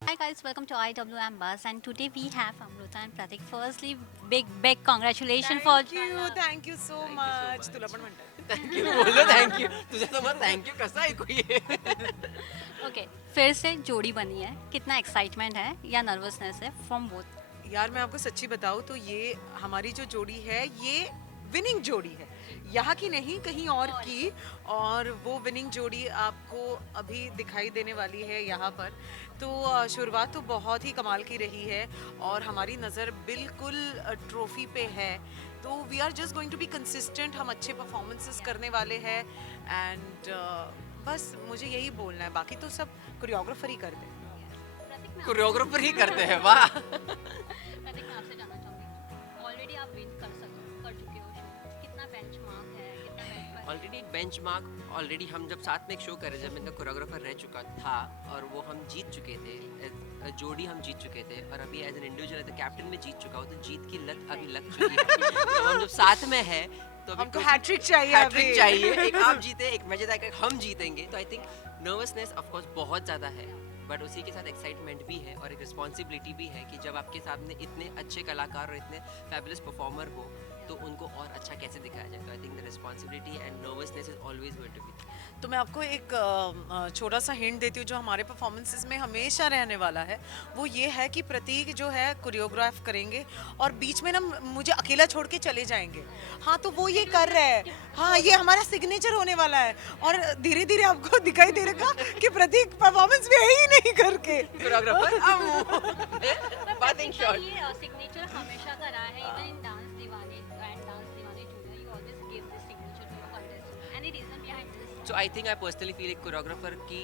Hi guys, welcome to IWM Buzz, and today we have Amruta and Pratik. Firstly, big congratulations for thank you so thank you so much तुला much. पण म्हणतात thank you बोललो thank you. तुझं तर मग thank you कसं ऐकू ये? Okay फिर से जोड़ी बनी है. कितना एक्साइटमेंट है या नर्वसनेस है फ्रॉम बोथ? यार मैं आपको सच्ची बताऊँ तो ये हमारी जो जोड़ी है ये विनिंग जोड़ी है, यहाँ की नहीं कहीं और की। और वो विनिंग जोड़ी आपको अभी दिखाई देने वाली है यहाँ पर। तो शुरुआत तो बहुत ही कमाल की रही है और हमारी नज़र बिल्कुल ट्रॉफी पे है। तो we are just going to be consistent, हम अच्छे परफॉर्मेंसेस करने वाले हैं। एंड बस मुझे यही बोलना है, बाकी तो सब कोरियोग्राफर ही कर दे। कोरियोग्राफर ही करते हैं, वाह. प्रतीक, मैं आपसे जानना चाहूंगी, ऑलरेडी आप विन कर चुके हो शो. कितना बेंचमार्क है, कितना benchmark? ऑलरेडी एक बेंचमार्क, ऑलरेडी हम जब साथ में एक शो कर रहे, जब इनका कोरियोग्राफर रह चुका था और वो हम जीत चुके थे, जोड़ी हम जीत चुके थे, और अभी as an individual as captain में जीत चुका हूँ, तो जीत की लत अभी लग चुकी है. तो हम जब साथ में है तो हमको हैट्रिक चाहिए, हैट्रिक चाहिए. एक आप जीते, एक मैं जीता, एक हम जीतेंगे. तो I think nervousness of course बहुत ज़्यादा है, बट उसी के साथ एक्साइटमेंट भी है और एक रिस्पॉन्सिबिलिटी भी है कि जब आपके सामने इतने अच्छे कलाकार और इतने फैबुलस परफॉर्मर हो तो उनको और अच्छा कैसे दिखाया जाए. तो I think the responsibility and nervousness is always going to be. तो मैं आपको एक छोटा सा हिंट देती हूँ जो हमारे परफॉर्मेंसेस में हमेशा रहने वाला है। वो ये है कि प्रतीक जो है कोरियोग्राफ करेंगे और बीच में ना मुझे अकेला छोड़ के चले जाएंगे। हाँ, तो वो ये कर रहे हैं। हाँ, ये हमारा सिग्नेचर होने वाला है और धीरे धीरे आपको दिखाई दे रहेगा कि प्रतीक परफॉर्मेंस में है ही नहीं करके। कोरियोग्राफर प्रतीक का शॉट. ये सिग्नेचर हमेशा का रहा है. Even in dance Deewane and dance Deewane junior, you always give this signature to your contestant. Any reason behind this? So I think I personally feel एक कोरियोग्राफर की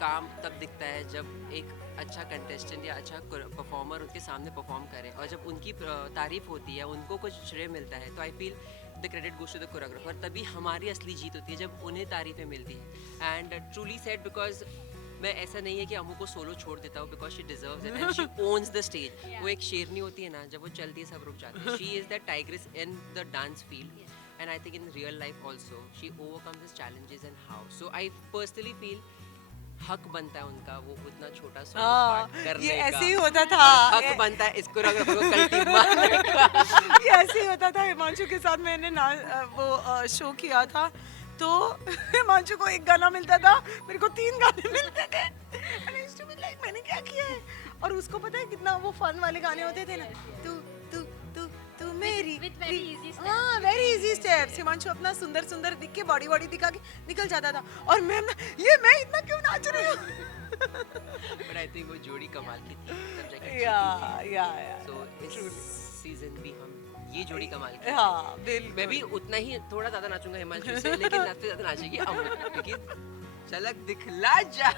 काम तब दिखता है जब एक अच्छा कंटेस्टेंट या अच्छा परफॉर्मर उनके सामने परफॉर्म करे और जब उनकी तारीफ होती है, उनको कुछ श्रेय मिलता है, तो I feel the credit goes to the choreographer. तभी हमारी असली जीत होती है जब उन्हें तारीफें मिलती है. एंड ट्रूली सेड, बिकॉज मैं ऐसा नहीं है कि अमू को सोलो छोड़ देता हूँ, because she deserves it and she owns the stage. वो एक शेरनी होती है ना, जब वो चलती है सब रुक जाते हैं. She is that tigress in the dance field. And I think in real life also she overcomes these challenges and how. So I personally feel हक बनता है उनका वो उतना छोटा सा पार्ट करने ये का. ऐसे ही होता था। हक बनता है इस कोरियोग्राफर को कल्टी मारने का. ये ऐसे ही होता था। हिमांशु के साथ मैंने वो शो किया था तो हिमांशु को एक गाना मिलता था, मेरे को 3 गाने मिलते थे। And I used to be like, मैंने क्या किया है? और उसको पता है कितना वो फन वाले गाने होते थे ना, तू तू तू तू मेरी with very easy steps. हाँ, वेरी इजी स्टेप्स। हिमांशु अपना सुंदर सुंदर दिख के बॉडी दिखा के निकल जाता था और मैं इतना क्यों नाच रही हूँ? बट आई थिंक वो जोड़ी कमाल की थी तब जाके या सो इस सीजन भी हम ये जोड़ी कमाल की. हाँ, बिल्कुल। मैं भी उतना ही थोड़ा ज्यादा नाचूंगा हिमांशु से, लेकिन नाचते ज्यादा नाचेगी अमू, क्योंकि झलक दिखला जा.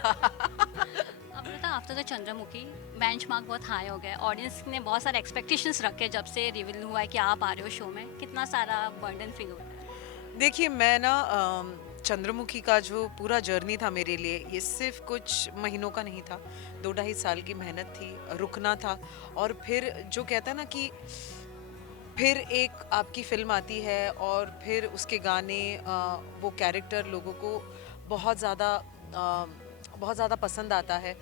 Amrita, after the Chandramukhi benchmark बहुत हाई हो गया. ऑडियंस ने बहुत सारे एक्सपेक्टेशंस रखे जब से रिवील हुआ है कि आप आ रहे हो शो में. कितना सारा बर्डन फील होता है? देखिए, मैं ना चंद्रमुखी का जो पूरा जर्नी था मेरे लिए, ये सिर्फ कुछ महीनों का नहीं था, 2 ढाई साल की मेहनत थी, रुकना था। और फिर जो कहता है ना कि फिर एक आपकी फिल्म आती है और फिर उसके गाने वो कैरेक्टर लोगों को बहुत ज़्यादा पसंद आता है।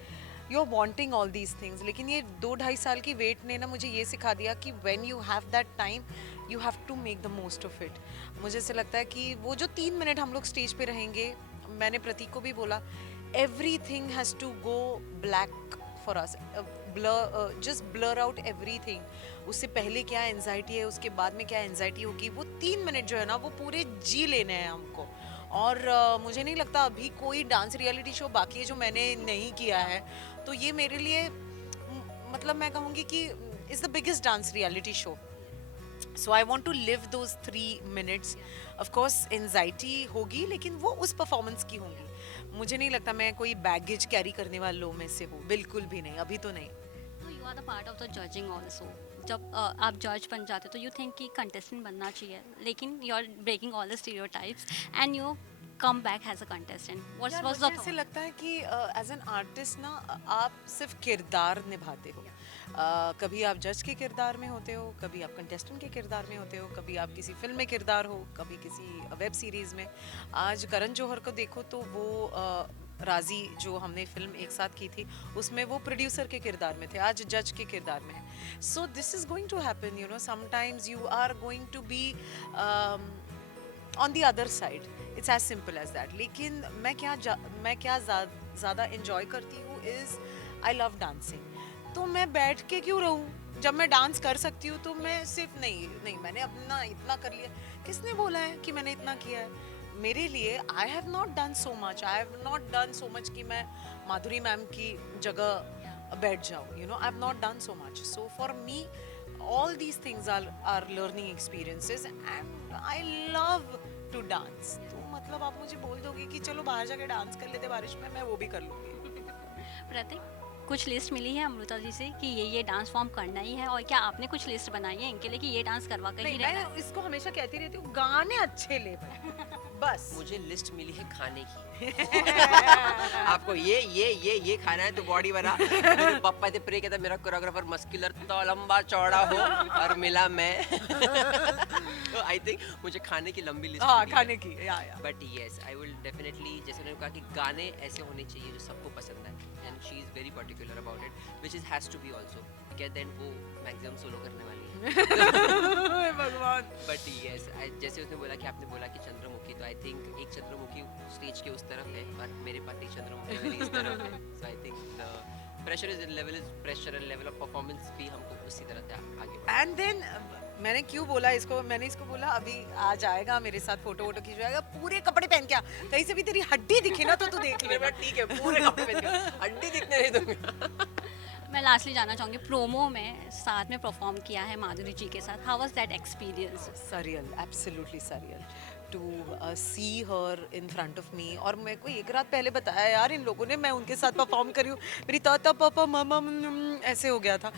You are wanting all these things. लेकिन ये 2 ढाई साल की वेट ने ना मुझे ये सिखा दिया कि when you have that time you have to make the most of it. मुझे ऐसे लगता है कि वो जो 3 मिनट हम लोग स्टेज पे रहेंगे, मैंने प्रतीक को भी बोला, everything has to go black for us, just blur out everything. उससे पहले क्या एंजाइटी है, उसके बाद में क्या एंजाइटी होगी, वो 3 मिनट जो है ना वो पूरे जी लेने हैं हमको। और मुझे नहीं लगता अभी कोई डांस रियलिटी शो बाकी है जो मैंने नहीं किया है। तो ये मेरे लिए मतलब मैं कहूँगी कि is the biggest dance reality show. So I want to live those 3 minutes. Of course anxiety होगी, लेकिन वो उस परफॉर्मेंस की होंगी। मुझे नहीं लगता मैं कोई बैगेज कैरी करने वालों में से हूँ, बिल्कुल भी नहीं, अभी तो नहीं। तो you are the part of the judging also. जब आप जज बन जाते हो तो यू थिंक कि कंटेस्टेंट बनना चाहिए, लेकिन you are breaking all the stereotypes and you come back as a contestant. What's यार, वाज मुझे द ऐसे लगता है कि एज एन आर्टिस्ट ना आप सिर्फ किरदार निभाते हो। कभी आप जज के किरदार में होते हो, कभी आप कंटेस्टेंट के किरदार में होते हो, कभी आप किसी फिल्म में किरदार हो, कभी किसी वेब सीरीज में। आज करण जौहर को देखो तो वो राजी जो हमने फिल्म एक साथ की थी उसमें वो प्रोड्यूसर के किरदार में थे, आज जज के किरदार में है. So this is going to happen, you know, sometimes you are going to be on the other side. It's as simple as that. लेकिन मैं क्या ज़्यादा इंजॉय करती हूँ इज़ आई लव डांसिंग. तो मैं बैठ के क्यों रहूँ जब मैं डांस कर सकती हूँ. तो मैं सिर्फ नहीं मैंने अपना इतना कर लिया. किसने बोला है कि मैंने इतना किया है? मेरे लिए I have not done so much. I have not done so much कि मैं माधुरी मैम की जगह बैठ जाऊँ. You know, I have not done so much. So for me all these things are learning experiences and I love to dance. तो मतलब आप मुझे बोल दोगे कि चलो बाहर जाके डांस कर लेते बारिश में, मैं वो भी कर लूँगी. प्रतीक, कुछ लिस्ट मिली है अमृता जी से कि ये डांस फॉर्म करना ही है, और क्या आपने कुछ लिस्ट बनाई है इनके लिए कि ये डांस करवा कर ही नहीं, रहना है? मैं इसको हमेशा कहती रहती हूँ गाने अच्छे ले भाई, बस. मुझे लिस्ट मिली है खाने की. आपको ये खाना है तो बॉडी बना. मेरे पापा थे प्रे कहता मेरा कोरियोग्राफर मस्कुलर तो लंबा चौड़ा हो, और मिला मैं. तो आई थिंक मुझे खाने की लंबी लिस्ट. हाँ, खाने की, या but yes I will definitely, जैसे उन्होंने कहा कि गाने ऐसे होने चाहिए जो सबको पसंद आए, and she is very particular about it, which is has to be also. कहते हैं वो मैक्सिमम सोलो करने वाली है. भगवान. बट यस, जैसे उसने बोला कि आपने बोला कि चंद्रमुखी, तो आई थिंक एक चंद्रमुखी स्टेज के उस तरफ है और मेरे पास एक चंद्रमुखी मेरी इस तरफ है. So I think the pressure is pressure and level of performance भी हमको उसी तरह से आगे बढ़ाना है. एंड देन मैंने क्यों बोला इसको, मैंने इसको बोला अभी आ जाएगा मेरे साथ, फोटो वोटो खिंचवाएगा, पूरे कपड़े पहन के आ, कहीं से भी तेरी हड्डी दिखे ना तो तू देख ले. ठीक है, पूरे कपड़े पहन के हड्डी दिखने नहीं दूंगा. मैं लास्टली जानना चाहूँगी, प्रोमो में साथ में परफॉर्म किया है माधुरी जी के साथ, how was that experience? surreal, absolutely surreal to see her in front of me. और मेरे को एक रात पहले बताया यार इन लोगों ने, मैं उनके साथ परफॉर्म करी हूँ, मेरी ताता पापा मामा ऐसे हो गया था.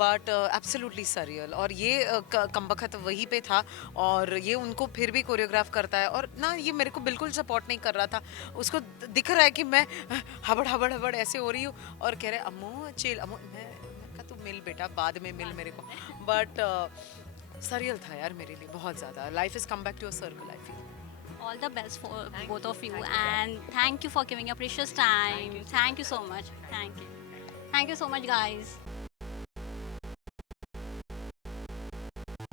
But absolutely surreal. और ये कमबख्त वहीं पे था और ये उनको फिर भी कोरियोग्राफ करता है, और ना ये मेरे को बिल्कुल सपोर्ट नहीं कर रहा था. उसको दिख रहा है कि मैं हबड़ ऐसे हो रही हूँ और कह रहे अम्मू चिल, अम्मू. मैं कहा तू मिल बेटा, बाद में मिल मेरे को. बट surreal था यार मेरे लिए बहुत ज़्यादा. Life is come back to a circle, I feel. All the best for both of you, and thank you for giving your precious time. Thank you so much. Thank you so much, guys.